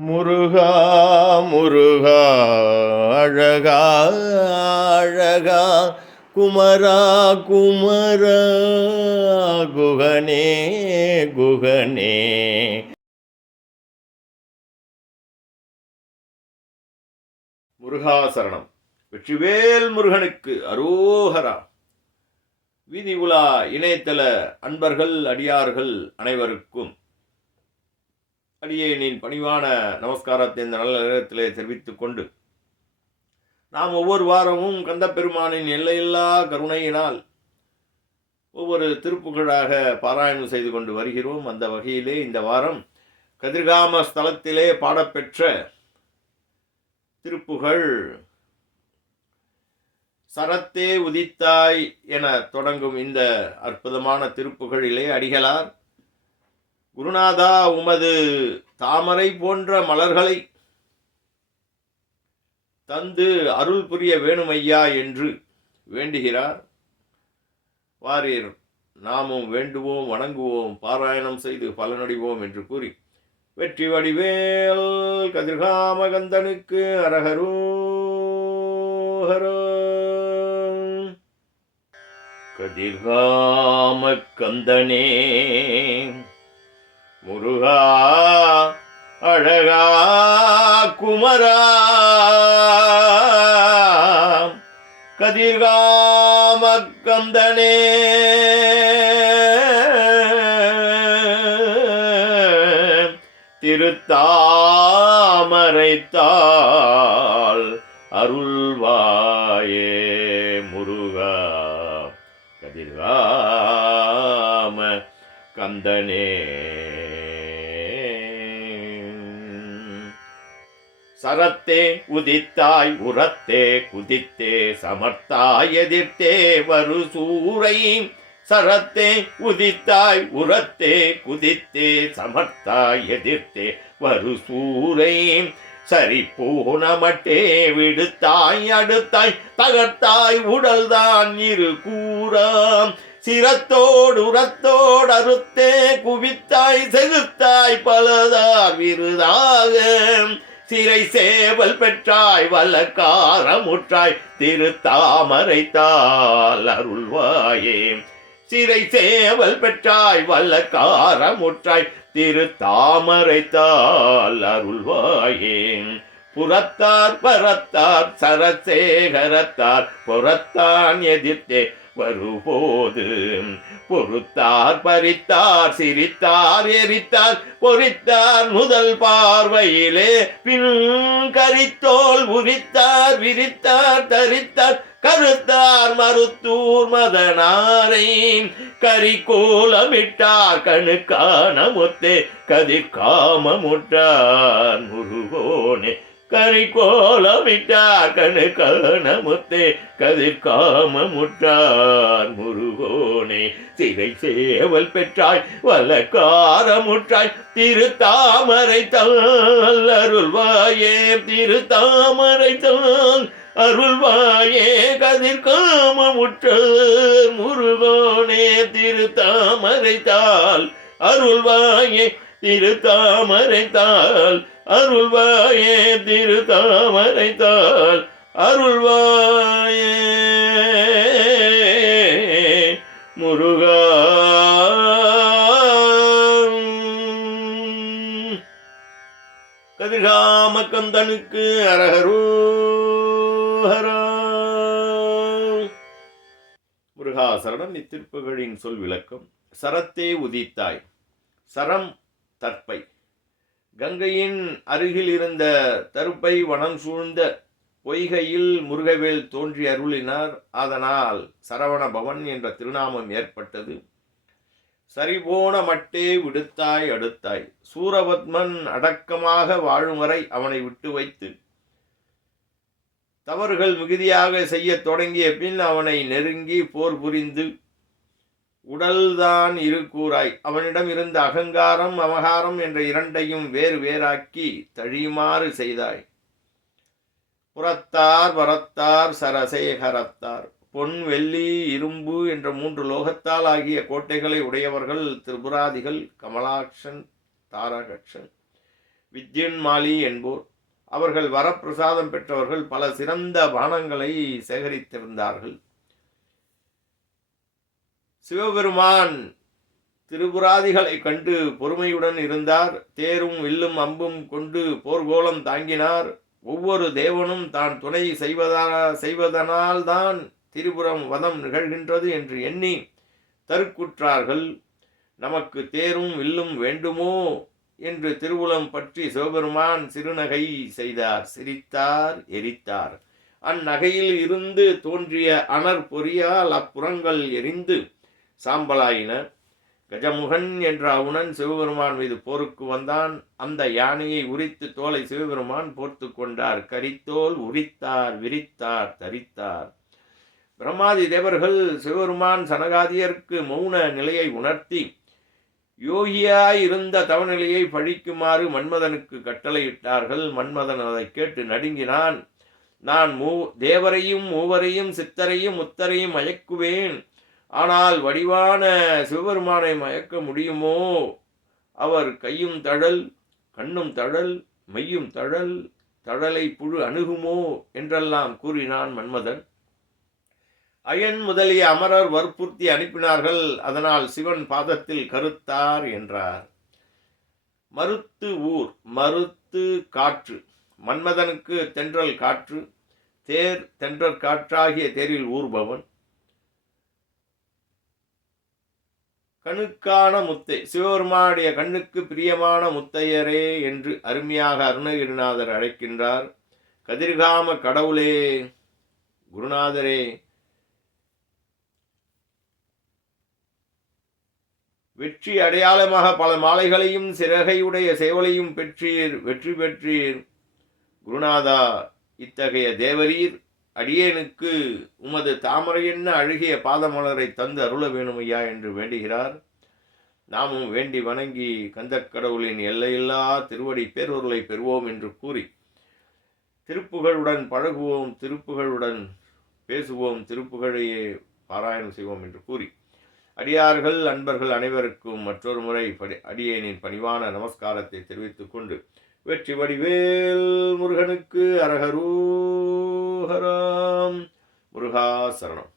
முருகா முருகா அழகா அழகா குமரா குமரா குகனே குகனே. முருகாசரணம் வெற்றிவேல் முருகனுக்கு அரோகரா. வீதி உலா இணையதள அன்பர்கள் அடியார்கள் அனைவருக்கும் அடியேனின் பணிவான நமஸ்காரத்தை இந்த நல்ல நேரத்திலே தெரிவித்துக் கொண்டு நாம் ஒவ்வொரு வாரமும் கந்தப்பெருமானின் எல்லையில்லா கருணையினால் ஒவ்வொரு திருப்புகழாக பாராயணம் செய்து கொண்டு வருகிறோம். அந்த வகையிலே இந்த வாரம் கதிர்காம ஸ்தலத்திலே பாடப்பெற்ற திருப்புகழ் சரத்தே உதித்தாய் என தொடங்கும் இந்த அற்புதமான திருப்புகழிலே அடிகளார். குருநாதா உமது தாமரை போன்ற மலர்களை தந்து அருள் புரிய வேணுமையா என்று வேண்டுகிறார். வாரீர் நாமும் வேண்டுவோம் வணங்குவோம் பாராயணம் செய்து பலனடைவோம் என்று கூறி வெற்றி வடிவேல் கதிர்காமகந்தனுக்கு அரகரோஹரோ கதிர்காம கந்தனே முருகா அழகா குமரா. கதிர்காமக்கந்தனே திருத்தாமரைத்தாள் அருள்வாயே முருகா. கதிர்காம கந்தனே சரத்தே உதித்தாய் உரத்தே குதித்தே சமர்த்தாய் எதிர்த்தே வரு சூரை. சரத்தே உதித்தாய் உரத்தே குதித்தே சமர்த்தாய் எதிர்த்தே வரு சூரை. சரி போன மட்டே விடுத்தாய் அடுத்தாய் தகர்த்தாய் உடல்தான் இரு கூறாம். சிரத்தோடு உரத்தோடு அறுத்தே குவித்தாய் செகுத்தாய் பலதார் விருதாக. சிறை சேவல் பெற்றாய் வல்லக்காரமுற்றாய் திருத்தாமரைத்தால் அருள்வாயே. சிறை சேவல் பெற்றாய் வல்லக்காரமுற்றாய் திருத்தாமரைத்தால் அருள்வாயே. புறத்தார் பரத்தார் சரசேகரத்தார் புறத்தான் எதிர்த்தே வருபோது பொறுத்தார் பறித்தார் சிரித்தார் எரித்தார் பொறித்தார் முதல் பார்வையிலே. பின் கரித்தோல் உரித்தார் விரித்தார் தரித்தார் கருத்தார் மருத்தூர் மதனாரை. கரிகோலமிட்டார் கணுக்கான முத்தே கதிர் காமமுட்டார் கரி கோலமிட்டார் கணு முத்தே கதிர் காமமுட்டார் முருகோனே. சிறை சேவல் பெற்றாய் வல்லக்காரமுற்றாய் திருத்தாமரை தாள் அருள்வாயே திருத்தாமரை தாள் அருள்வாயே கதிர் காமமுற்ற முருகோனே திருத்தாமரை தாள் அருள்வாயே திருத்தாமரை தாள் அருள்வாயே திருத்தாமரைத்தால் அருள்வாயே முருகா. கதிர்காம கந்தனுக்கு ஹரா முருகாசரணம் இத்திருப்புகளின் சொல் விளக்கம். சரத்தே உதித்தாய். சரம் தற்பை. கங்கையின் அருகில் இருந்த தருப்பை வனம் சூழ்ந்த பொய்கையில் முருகவேல் தோன்றி அருளினார். அதனால் சரவண பவன் என்ற திருநாமம் ஏற்பட்டது. சரிபோன மட்டே விடுத்தாய் அடுத்தாய். சூரபத்மன் அடக்கமாக வாழும் வரை அவனை விட்டு வைத்து தவறுகள் மிகுதியாக செய்யத் தொடங்கிய பின் அவனை நெருங்கி போர் புரிந்து உடல்தான் இரு கூறாய் அவனிடம் இருந்த அகங்காரம் அமகாரம் என்ற இரண்டையும் வேறு வேறாக்கி தழியுமாறு செய்தாய். புறத்தார் வரத்தார் சரசேகரத்தார். பொன் வெள்ளி இரும்பு என்ற மூன்று லோகத்தால் ஆகிய கோட்டைகளை உடையவர்கள் திரிபுராதிகள் கமலாட்சன் தாரகக்ஷன் வித்யன்மாலி என்போர். அவர்கள் வரப்பிரசாதம் பெற்றவர்கள் பல சிறந்த பானங்களை சேகரித்திருந்தார்கள். சிவபெருமான் திருபுராதிகளை கண்டு பொறுமையுடன் இருந்தார். தேரும் வில்லும் அம்பும் கொண்டு போர்கோலம் தாங்கினார். ஒவ்வொரு தேவனும் தான் துணை செய்வதா செய்வதனால்தான் திரிபுரம் வதம் நிகழ்கின்றது என்று எண்ணி தற்குற்றார்கள். நமக்கு தேரும் வில்லும் வேண்டுமோ? என்று திருவுளம் பற்றி சிவபெருமான் சிறுநகை செய்தார். சிரித்தார் எரித்தார். அந்நகையில் இருந்து தோன்றிய அனர் பொறியால் அப்புறங்கள் எரிந்து சாம்பலாயின. கஜமுகன் என்ற அவுணன் சிவபெருமான் மீது போருக்கு வந்தான். அந்த யானையை உரித்து தோலை சிவபெருமான் போர்த்து கொண்டார். கரித்தோல் உரித்தார் விரித்தார் தரித்தார். பிரம்மாதி தேவர்கள் சிவபெருமான் சனகாதியர்க்கு மௌன நிலையை உணர்த்தி யோகியாய் இருந்த தவநிலையை பழிக்குமாறு மன்மதனுக்கு கட்டளையிட்டார்கள். மன்மதன் அதை கேட்டு நடுங்கினான். நான் மூ தேவரையும் மூவரையும் சித்தரையும் முத்தரையும் மயக்குவேன் ஆனால் வடிவான சிவபெருமானை மயக்க முடியுமோ? அவர் கையும் தழல் கண்ணும் தழல் மையும் தழல் தழலை புழு அணுகுமோ? என்றெல்லாம் கூறினான் மன்மதன். அயன் முதலிய அமரர் வற்புறுத்தி அனுப்பினார்கள். அதனால் சிவன் பாதத்தில் கருத்தார் என்றார். மறுத்து ஊர் மறுத்து காற்று. மன்மதனுக்கு தென்றல் காற்று தேர் தென்றல் காற்றாகிய தேரில் ஊர்பவன். கணுக்கான முத்தை சிவபெருமானுடைய கண்ணுக்கு பிரியமான முத்தையரே என்று அருமையாக அருணகிரிநாதர் அழைக்கின்றார். கதிர்காம கடவுளே குருநாதரே வெற்றி அடையாளமாக பல மாலைகளையும் சிறகையுடைய சேவலையும் பெற்றீர் வெற்றி பெற்றீர். குருநாதா இத்தகைய தேவரீர் அடியேனுக்கு உமது தாமரை என்ன அழுகிய பாதமலரை தந்து அருள வேணுமையா என்று வேண்டுகிறார்? நாமும் வேண்டி வணங்கி கந்தக்கடவுளின் எல்லையில்லா திருவடி பேரொருளை பெறுவோம் என்று கூறி திருப்புகழுடன் பழகுவோம் திருப்புகழுடன் பேசுவோம் திருப்புகழையே பாராயணம் செய்வோம் என்று கூறி அடியார்கள் அன்பர்கள் அனைவருக்கும் மற்றொரு முறை படி அடியேனின் பணிவான நமஸ்காரத்தை தெரிவித்துக்கொண்டு வெற்றி வடிவேல் முருகனுக்கு அரகரூஹராம் முருகா சரணம்